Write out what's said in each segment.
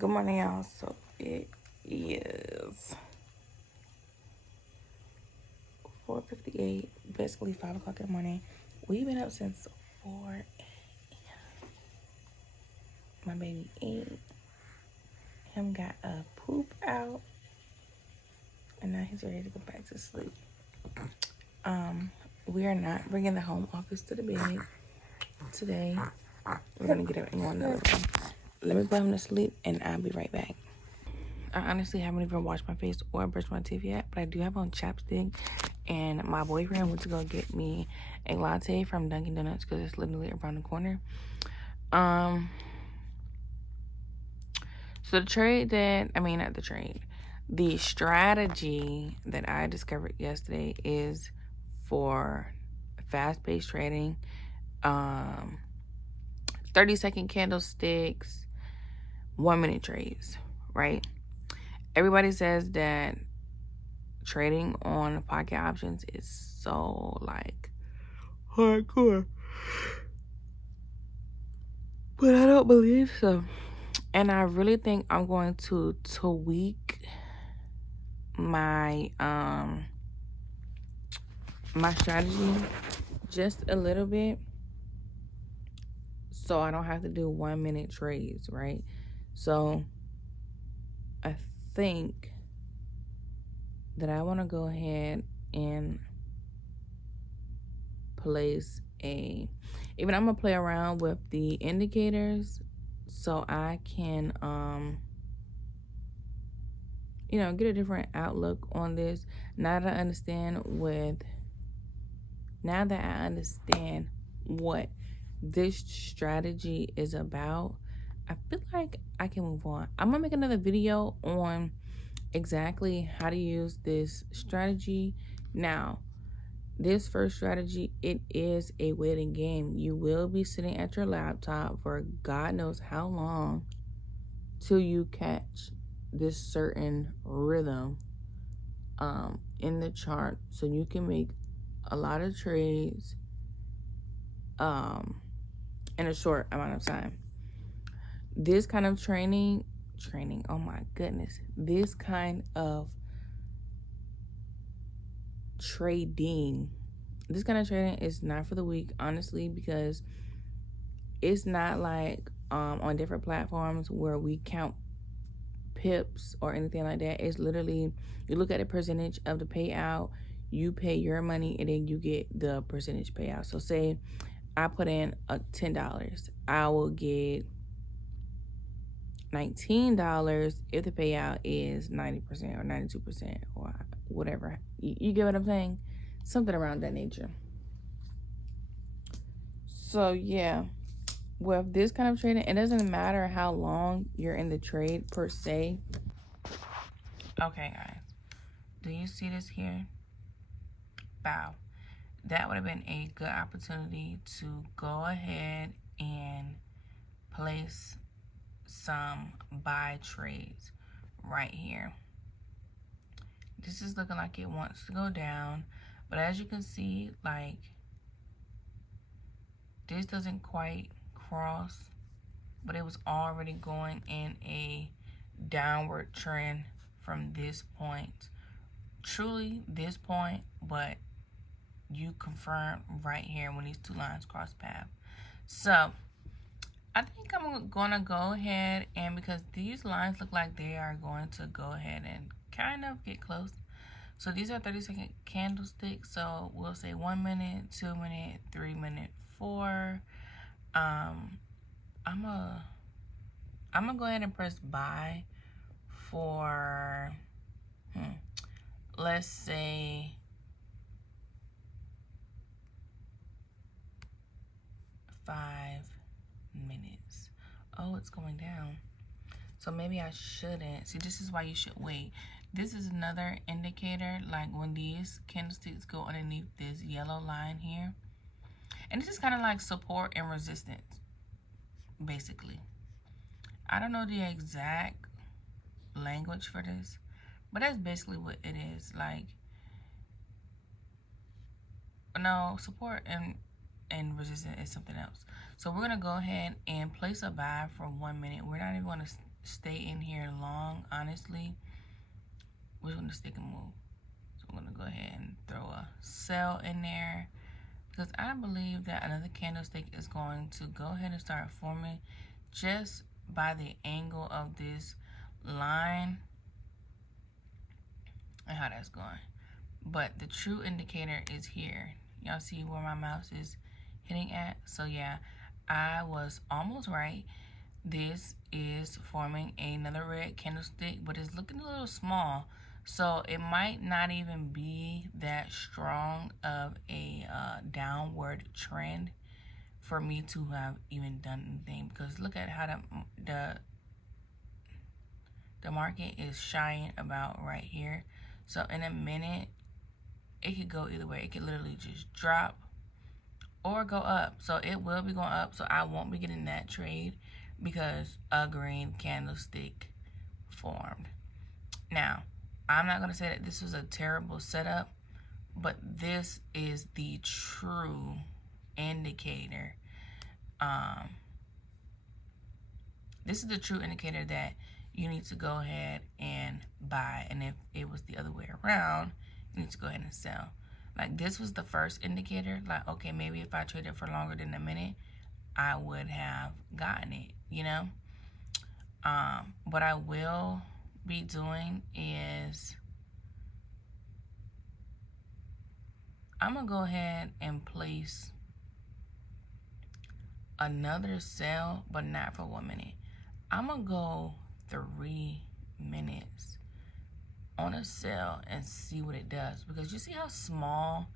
Good morning, y'all. So it is 4:58, basically 5 o'clock in the morning. We've been up since 4 a.m. My baby ate. Him got a poop out, and now he's ready to go back to sleep. We are not bringing the home office to the bed today. We're gonna get up and go in another room. Let me put him to sleep, and I'll be right back. I honestly haven't even washed my face or brushed my teeth yet, but I do have on chapstick. And my boyfriend went to go get me a latte from Dunkin' Donuts because it's literally around the corner. So the strategy that I discovered yesterday is for fast-paced trading, 30-second candlesticks, 1-minute trades, right? Everybody says that trading on pocket options is so hardcore, but I don't believe so. And I really think I'm going to tweak my my strategy just a little bit, so I don't have to do 1-minute trades, right? So I think that I want to go ahead and place I'm gonna play around with the indicators so I can get a different outlook on this. Now that I understand what this strategy is about, I feel like I can move on. I'm gonna make another video on exactly how to use this strategy. Now, this first strategy, it is a waiting game. You will be sitting at your laptop for God knows how long till you catch this certain rhythm in the chart, so you can make a lot of trades in a short amount of time. This kind of training, oh my goodness, this kind of trading is not for the weak, honestly, because it's not like on different platforms where we count pips or anything like that. It's literally, you look at the percentage of the payout, you pay your money, and then you get the percentage payout. So say I put in $10, I will get $19 if the payout is 90% or 92% or whatever. You get what I'm saying? Something around that nature. So yeah, with this kind of trading, it doesn't matter how long you're in the trade per se. Okay, guys, do you see this here? Wow, that would have been a good opportunity to go ahead and place some buy trades right here. This is looking like it wants to go down, but as you can see, this doesn't quite cross, but it was already going in a downward trend from this point. Truly this point, but you confirm right here when these two lines cross path. So I think I'm gonna go ahead, and because these lines look like they are going to go ahead and kind of get close. So these are 30-second candlesticks. So we'll say 1 minute, 2 minute, 3 minute, 4. I'm gonna go ahead and press buy for let's say 5 minutes. Oh, it's going down. So maybe I shouldn't. See, this is why you should wait. This is another indicator, like when these candlesticks go underneath this yellow line here. And this is kind of like support and resistance, basically. I don't know the exact language for this, but that's basically what it is. No, support and resistance is something else. So we're going to go ahead and place a buy for 1 minute. We're not even going to stay in here long, honestly. We're going to stick and move. So I'm going to go ahead and throw a sell in there, because I believe that another candlestick is going to go ahead and start forming just by the angle of this line and how that's going. But the true indicator is here. Y'all see where my mouse is hitting at? So yeah, I was almost right. This is forming another red candlestick, but it's looking a little small. So it might not even be that strong of a downward trend for me to have even done anything. Because look at how the market is shying about right here. So in a minute, it could go either way. It could literally just drop or go up. So it will be going up. So I won't be getting that trade because a green candlestick formed. Now, I'm not going to say that this was a terrible setup, but this is the true indicator. This is the true indicator that you need to go ahead and buy. And if it was the other way around, you need to go ahead and sell. Like, this was the first indicator. Like, okay, maybe if I traded for longer than a minute, I would have gotten it, you know? What I will be doing is I'm going to go ahead and place another sell, but not for 1 minute. I'm going to go 3 minutes on a sell and see what it does. Because you see how small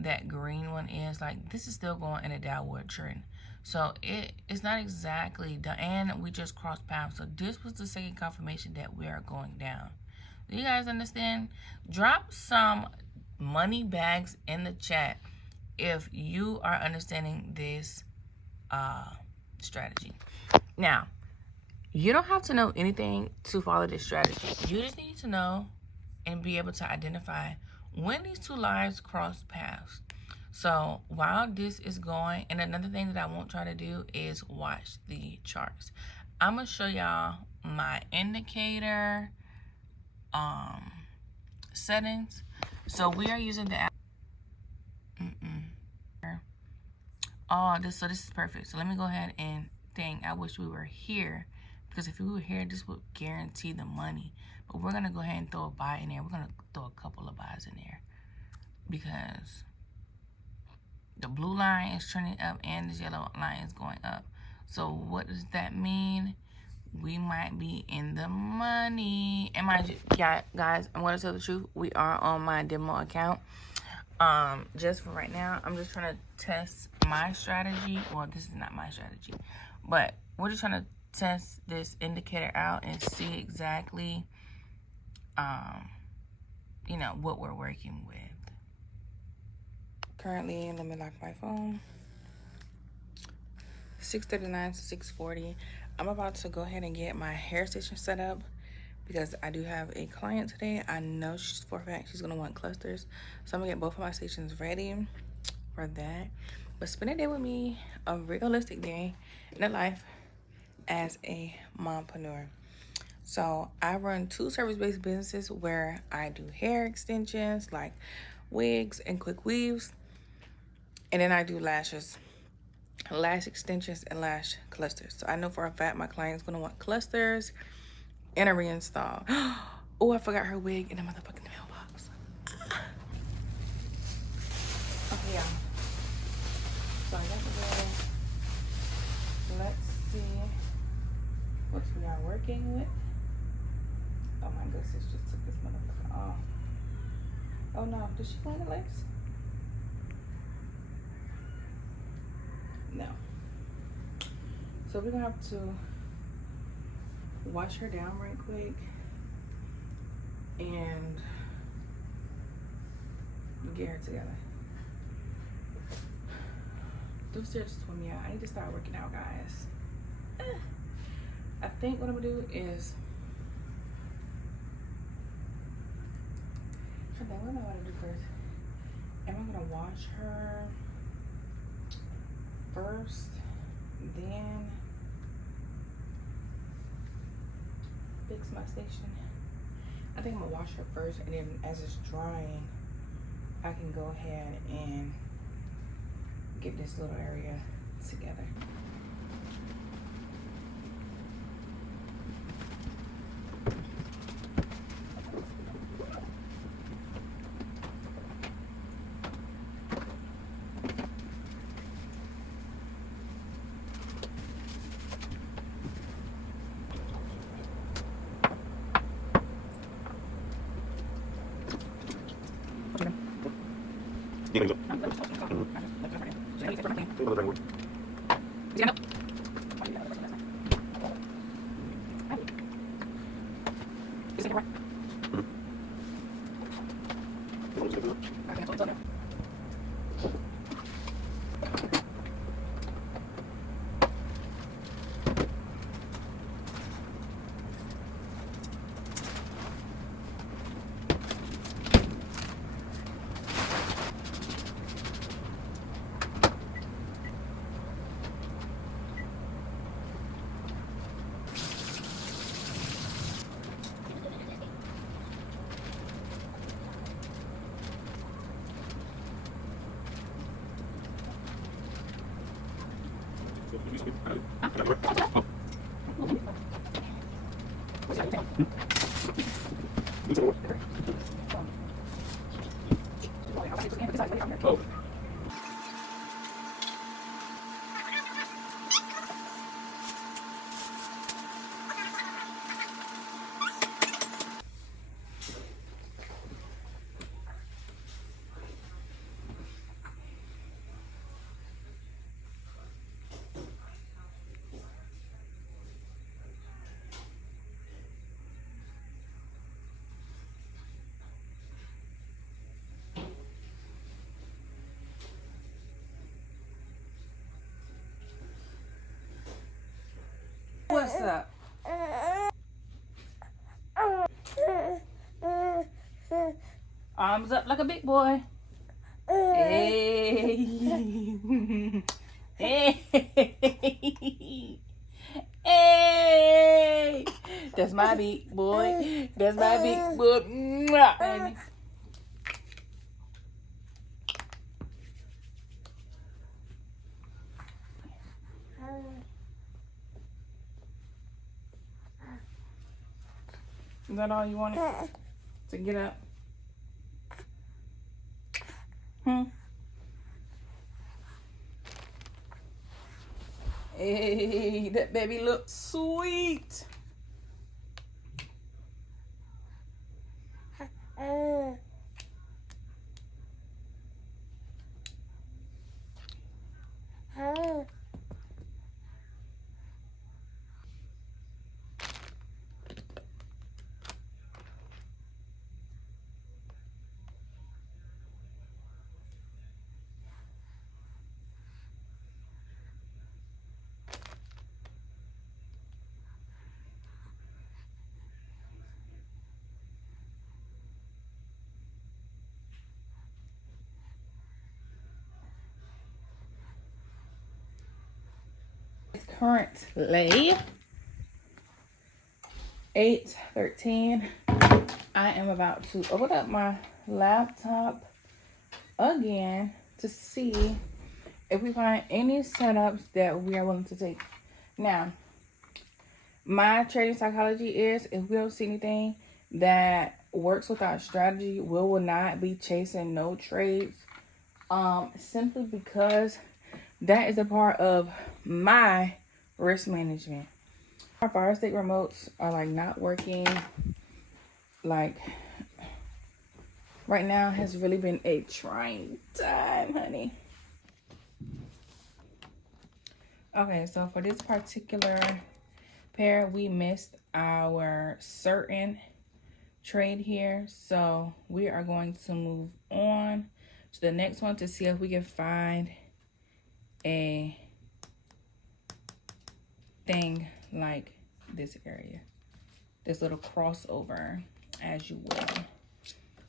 that green one is? Like, this is still going in a downward trend. So it's not exactly done. And we just crossed paths. So this was the second confirmation that we are going down. Do you guys understand? Drop some money bags in the chat if you are understanding this strategy. Now, you don't have to know anything to follow this strategy. You just need to know and be able to identify when these two lines cross paths. So while this is going, and another thing that I won't try to do is watch the charts. I'm going to show y'all my indicator settings. So we are using the so this is perfect. So let me go ahead and I wish we were here, because if we were here, this would guarantee the money. But we're gonna go ahead and throw a buy in there. We're gonna throw a couple of buys in there because the blue line is trending up and this yellow line is going up. So what does that mean? We might be in the money. And mind you, guys, I'm gonna tell the truth. We are on my demo account. Just for right now, I'm just trying to test my strategy. Well, this is not my strategy, but we're just trying to test this indicator out and see exactly, you know, what we're working with. Currently, let me lock my phone. 6:39 to 6:40. I'm about to go ahead and get my hair station set up because I do have a client today. I know she's for a fact she's gonna want clusters, so I'm gonna get both of my stations ready for that. But spend a day with me, a realistic day in a life as a mompreneur. So I run 2 service-based businesses where I do hair extensions like wigs and quick weaves, and then I do lashes, lash extensions, and lash clusters. So I know for a fact my client's gonna want clusters and a reinstall. Oh, I forgot her wig in the motherfucking mailbox. Okay, y'all. So I got the wig. Let's see what we are working with. Oh my goodness, it just took this motherfucker off. Oh no, did she clean the legs? No. So we're gonna have to wash her down right quick and get her together. Those stairs just told me out. I need to start working out, guys. I think what I'm gonna do is, what am I gonna do first? Am I gonna wash her first, then fix my station. I think I'm gonna wash it first, and then as it's drying, I can go ahead and get this little area together. What's up? Arms up like a big boy. Hey. Hey. Hey. That's my big boy. That's my big boy. Mwah, baby. Is that all you wanted to get up? Hey, that baby looks sweet. It's currently 8:13. I am about to open up my laptop again to see if we find any setups that we are willing to take. Now, my trading psychology is if we don't see anything that works with our strategy, we will not be chasing no trades. Simply because that is a part of my risk management. Our fire stick remotes are like not working. Like right now has really been a trying time, honey. Okay, so for this particular pair, we missed our certain trade here. So we are going to move on to the next one to see if we can find a thing like this area, this little crossover, as you will.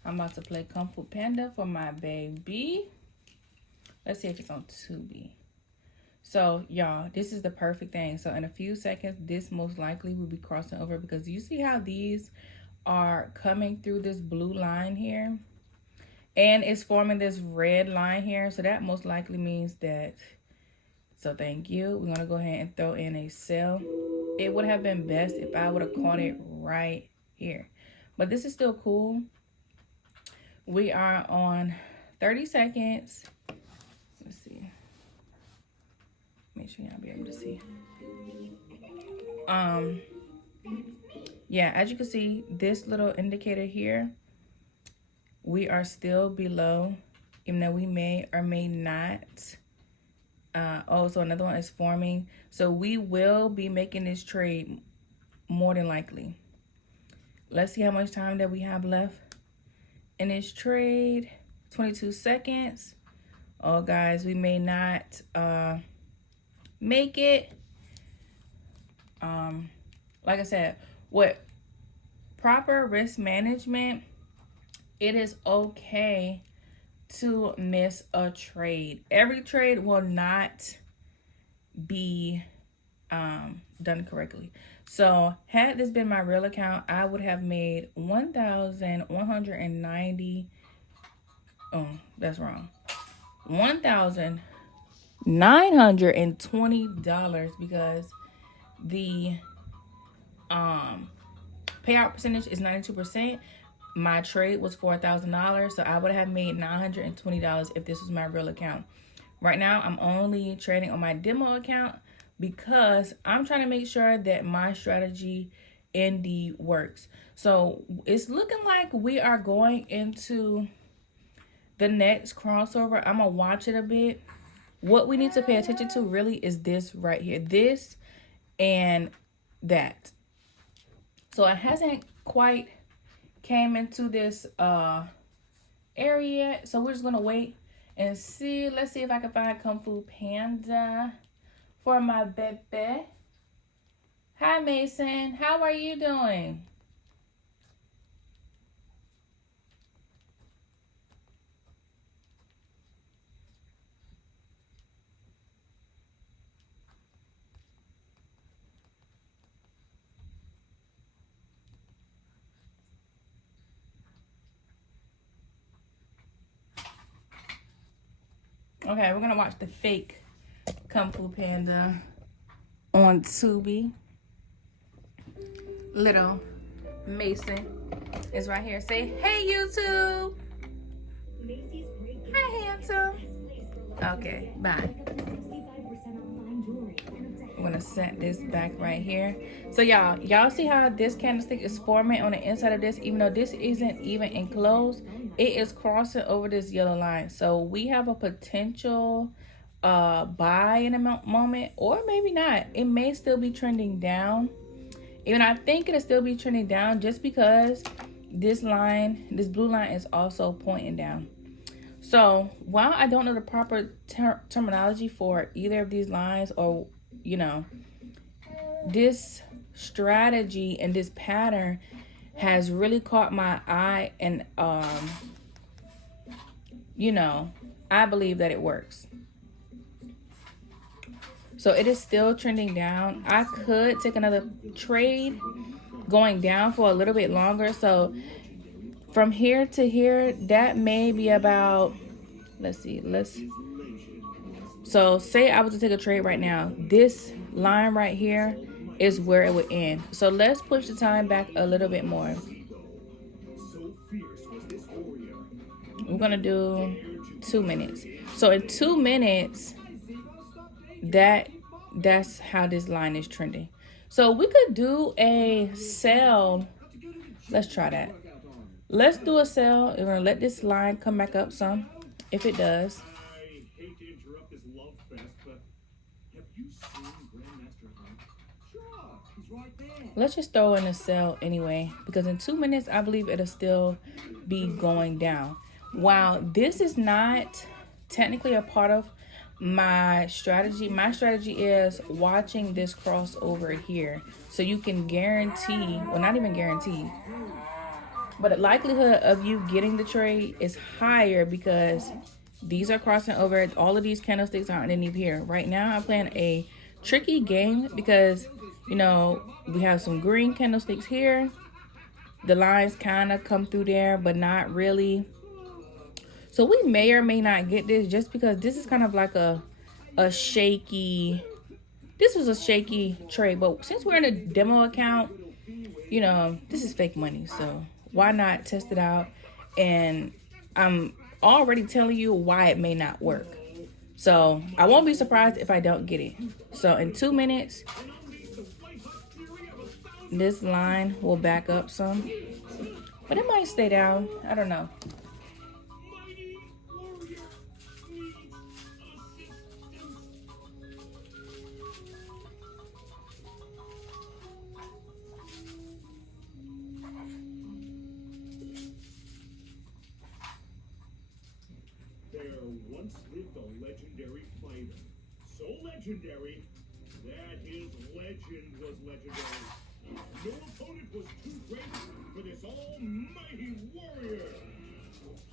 I'm about to play Kung Fu Panda for my baby. Let's see if it's on Tubi. So y'all, this is the perfect thing. So in a few seconds, this most likely will be crossing over, because you see how these are coming through this blue line here, and it's forming this red line here. So that most likely means that, so thank you. We're gonna go ahead and throw in a sell. It would have been best if I would have caught it right here, but this is still cool. We are on 30 seconds. Let's see. Make sure y'all be able to see. Yeah, as you can see, this little indicator here, we are still below, even though we may or may not. Oh, so another one is forming. So we will be making this trade more than likely. Let's see how much time that we have left in this trade. 22 seconds. Oh, guys, we may not make it. Like I said, with proper risk management, it is okay to miss a trade. Every trade will not be done correctly. So had this been my real account, I would have made 1,190. Oh, that's wrong. $1,920, because the payout percentage is 92%. My trade was $4,000, so I would have made $920 if this was my real account. Right now, I'm only trading on my demo account because I'm trying to make sure that my strategy indeed works. So it's looking like we are going into the next crossover. I'm gonna watch it a bit. What we need to pay attention to really is this right here, this and that. So it hasn't quite came into this area yet, so we're just gonna wait and see. Let's see if I can find Kung Fu Panda for my baby. Hi Mason, how are you doing? Okay, we're gonna watch the fake Kung Fu Panda on Tubi. Little Mason is right here. Say, hey YouTube. Hi handsome. Okay, bye. I'm gonna set this back right here. So y'all see how this candlestick is forming on the inside of this, even though this isn't even enclosed, it is crossing over this yellow line. So we have a potential buy in a moment, or maybe not. It may still be trending down. Even I think it'll still be trending down, just because this line, this blue line, is also pointing down. So while I don't know the proper terminology for either of these lines, or this strategy and this pattern has really caught my eye, and I believe that it works. So it is still trending down. I could take another trade going down for a little bit longer. So from here to here, that may be about, so say I was to take a trade right now, this line right here is where it would end. So let's push the time back a little bit more. We're gonna do 2 minutes. So in 2 minutes, that's how this line is trending. So we could do a sell. Let's try that. Let's do a sell. We're gonna let this line come back up some. If it does. I hate to interrupt this love fest, but have you seen Grandmaster Hunt? Sure, he's right there. Let's just throw in a sell anyway, because in 2 minutes, I believe it'll still be going down. While this is not technically a part of my strategy is watching this crossover here, so you can guarantee, well, not even guarantee, but the likelihood of you getting the trade is higher, because These are crossing over. All of these candlesticks are underneath here. Right now, I'm playing a tricky game because, you know, we have some green candlesticks here. The lines kind of come through there, but not really. So we may or may not get this just because this is kind of like a shaky, this was a shaky trade. But since we're in a demo account, you know, this is fake money. So why not test it out? And I'm already telling you why it may not work. So I won't be surprised if I don't get it. So in 2 minutes, this line will back up some, but it might stay down. I don't know. There once lived a legendary fighter. So legendary that his legend was legendary. No opponent was too great for this almighty warrior.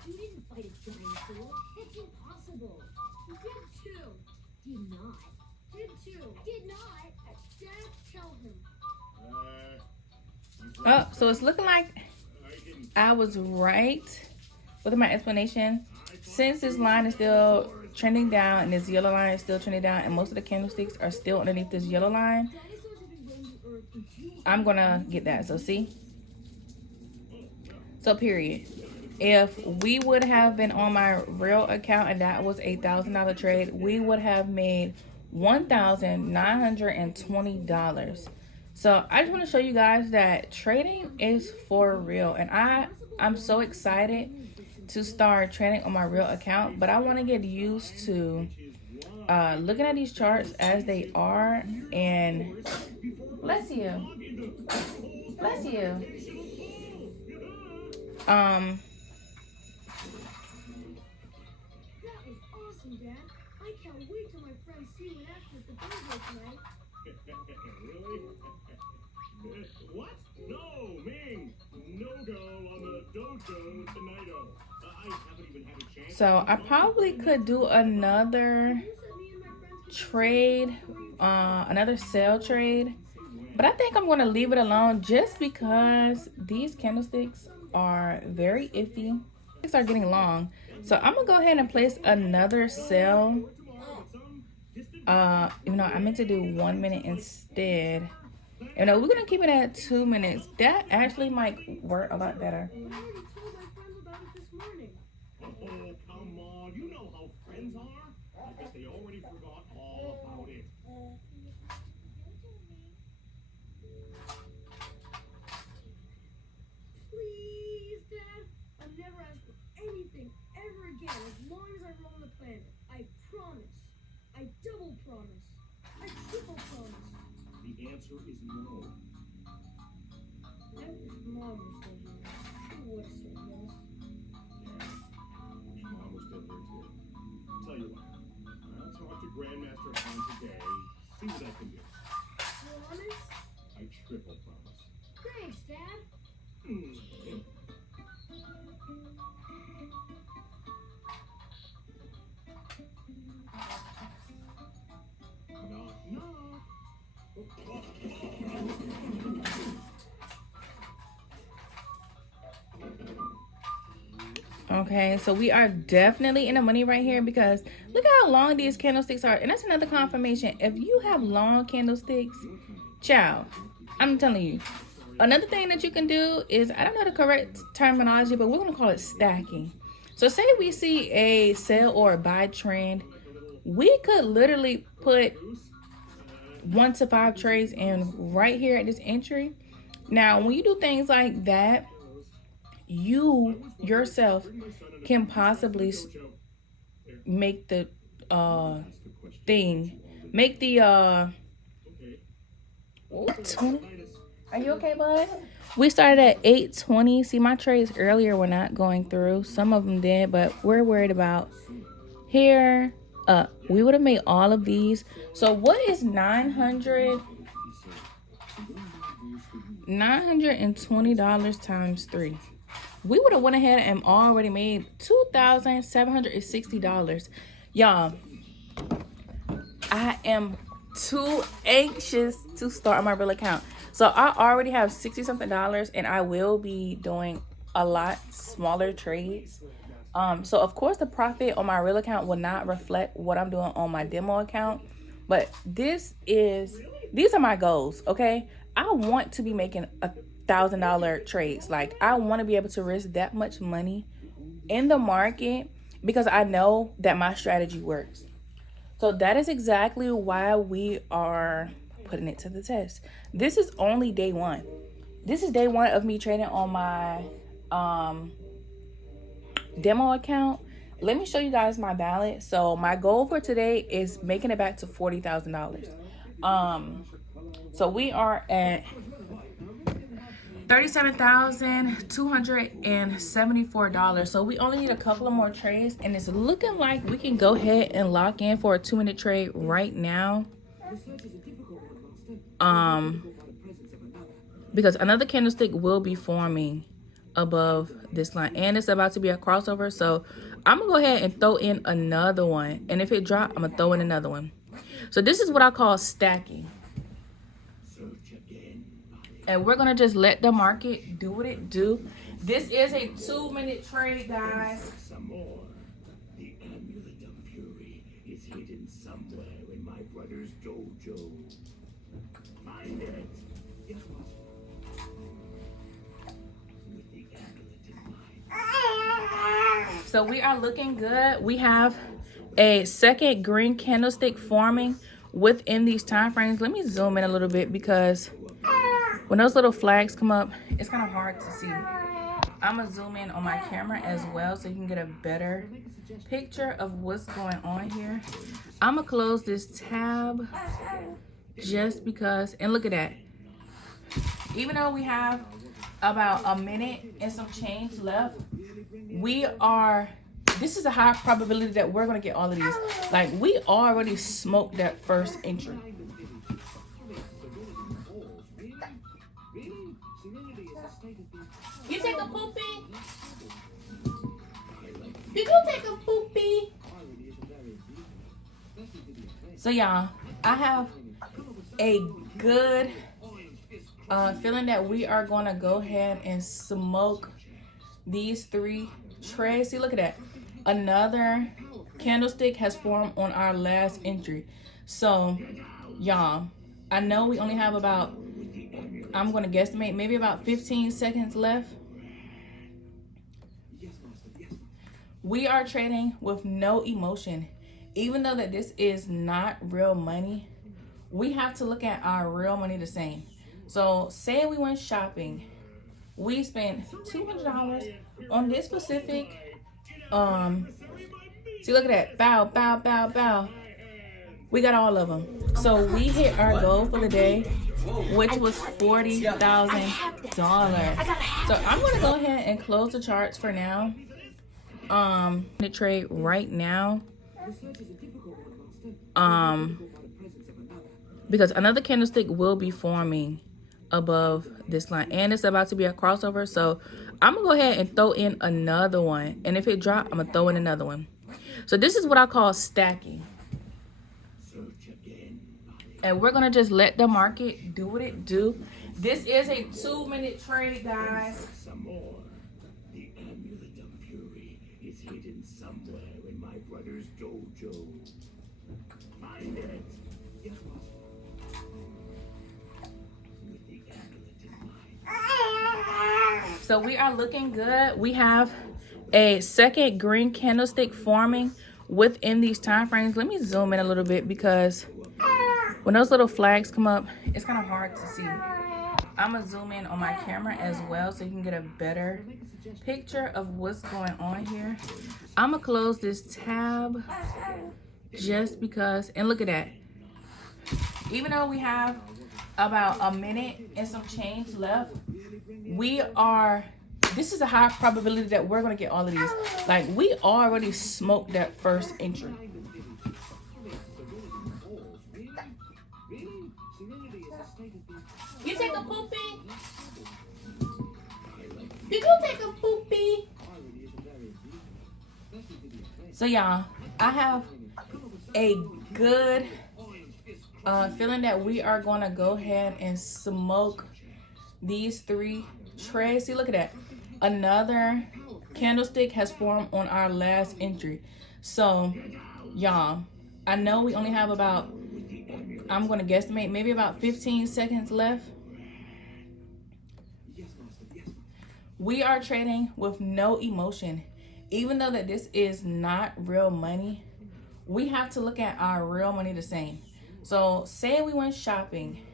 You didn't fight a dinosaur. That's impossible. You did too. Did not. Did too. Did not. Dad, tell him. Oh, so it's looking like I was right with my explanation. Since this line is still trending down and this yellow line is still trending down and most of the candlesticks are still underneath this yellow line, I'm gonna get that. So see? So period. If we would have been on my real account and that was a $1,000 trade, we would have made $1,920. So I just want to show you guys that trading is for real. And I'm so excited to start trading on my real account, but I want to get used to looking at these charts as they are. And bless you. Bless you. That was awesome, Dad. I can't wait till my friends see what happened at the dojo tonight. Really? What? No, Ming. No go on the dojo tonight. I haven't even had a chance. So I probably could do another trade, another sell trade, but I think I'm going to leave it alone just because these candlesticks are very iffy. These are getting long. So I'm going to go ahead and place another sell. Even though I meant to do 1 minute instead. You know, we're going to keep it at 2 minutes. That actually might work a lot better. I already told my friends about it this morning. Oh, come on. You know how friends are. I bet they already forgot all about it. Please, Dad. I'll never ask for anything ever again as long as I roam the planet. I promise. I double promise. I triple promise. The answer is no. That if Mom was still here, she would have said yes. Wish Mom was still here too. Tell you what, I'll talk to Grandmaster Han today. See what I can do. Promise? I triple promise. Thanks, Dad. Knock, knock. Okay, so we are definitely in the money right here because look how long these candlesticks are. And that's another confirmation. If you have long candlesticks, child, I'm telling you. Another thing that you can do is, I don't know the correct terminology, but we're going to call it stacking. So say we see a sell or a buy trend. We could literally put 1 to 5 trades in right here at this entry. Now, when you do things like that, you yourself can possibly make the make the what, 20? Are you okay, bud? We started at 8:20. See, my trades earlier were not going through. Some of them did, but we're worried about here. We would have made all of these. So what is $920 times 3? we would have went ahead and already made $2,760. Y'all, I am too anxious to start my real account. So I already have 60 something dollars, and I will be doing a lot smaller trades. So of course the profit on my real account will not reflect what I'm doing on my demo account, but these are my goals. Okay, I want to be making $1,000 trades. Like, I want to be able to risk that much money in the market because I know that my strategy works. So that is exactly why we are putting it to the test. This is only day one. This is day one of me trading on my demo account. Let me show you guys my balance. So my goal for today is making it back to $40,000. So we are at $37,274. So we only need a couple of more trades, and it's looking like we can go ahead and lock in for a 2-minute trade right now. Because another candlestick will be forming above this line, and it's about to be a crossover. So I'm gonna go ahead and throw in another one, and if it drops, I'm gonna throw in another one. So this is what I call stacking, and we're gonna just let the market do what it do. This is a 2-minute trade, guys. Some more. The amulet of fury is hidden somewhere in my brother's dojo. Find it. Yes, master. With the amulet in mind. So we are looking good. We have a second green candlestick forming within these time frames. Let me zoom in a little bit because when those little flags come up, it's kind of hard to see. I'm gonna zoom in on my camera as well so you can get a better picture of what's going on here. I'm gonna close this tab just because, and look at that. Even though we have about a minute and some change left, this is a high probability that we're gonna get all of these. Like, we already smoked that first entry. You take a poopy? Did you take a poopy? So y'all, I have a good feeling that we are gonna go ahead and smoke these 3 trades. See, look at that. Another candlestick has formed on our last entry. So y'all, I know we only have about, I'm gonna guesstimate, maybe about 15 seconds left. We are trading with no emotion. Even though that this is not real money, we have to look at our real money the same. So say we went shopping, we spent $200 on this specific, see, look at that, bow, bow, bow, bow. We got all of them. So we hit our goal for the day, which was $40,000. So I'm gonna go ahead and close the charts for now. The trade right now. Because another candlestick will be forming above this line, and it's about to be a crossover. So I'm gonna go ahead and throw in another one, and if it drops, I'm gonna throw in another one. So this is what I call stacking, and we're gonna just let the market do what it do. This is a 2-minute trade, guys. Some more. The amulet of fury is hidden somewhere in my brother's dojo. Find it. Yes, master. With the amulet in mind. So we are looking good. We have a second green candlestick forming within these time frames. Let me zoom in a little bit because when those little flags come up, it's kind of hard to see. I'm gonna zoom in on my camera as well so you can get a better picture of what's going on here. I'm gonna close this tab just because, and look at that. Even though we have about a minute and some change left, this is a high probability that we're gonna get all of these. Like, we already smoked that first entry. You take a poopy? Did you take a poopy? So y'all, I have a good feeling that we are going to go ahead and smoke these 3 trays. See, look at that. Another candlestick has formed on our last entry. So y'all, I know we only have about, I'm going to guesstimate, maybe about 15 seconds left. We are trading with no emotion. Even though that this is not real money, we have to look at our real money the same. So say we went shopping.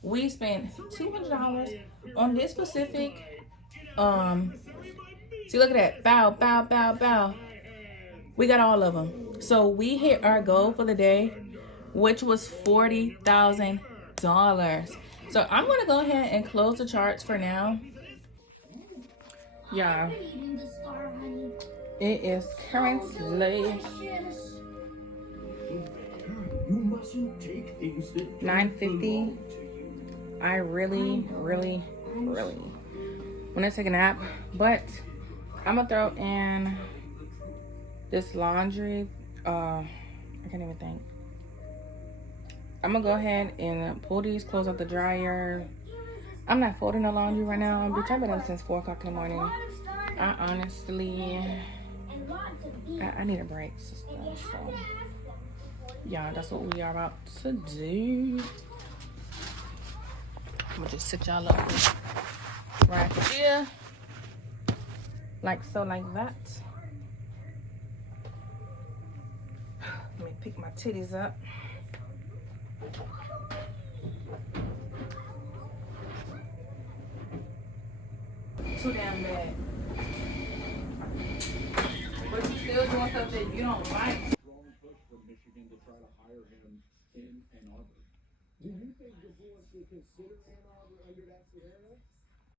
We spent $200 on this specific, see, look at that. Bow, bow, bow, bow. We got all of them. So we hit our goal for the day, which was $40,000. So I'm going to go ahead and close the charts for now. Yeah. It is currently 9:50. I really want to take a nap, but I'm gonna throw in this laundry. I can't even think. I'm gonna go ahead and pull these clothes out the dryer. I'm not folding the laundry right now, bitch. I've been up since 4 o'clock in the morning. I honestly, I need a break, sister. So, yeah, that's what we are about to do. I'm gonna just sit y'all up right here, like so, like that. Let me pick my titties up. Too damn bad. But you still doing stuff that you don't like. Strong push from Michigan to try to hire him in Ann Arbor. Do you think the Bulls will consider Ann Arbor under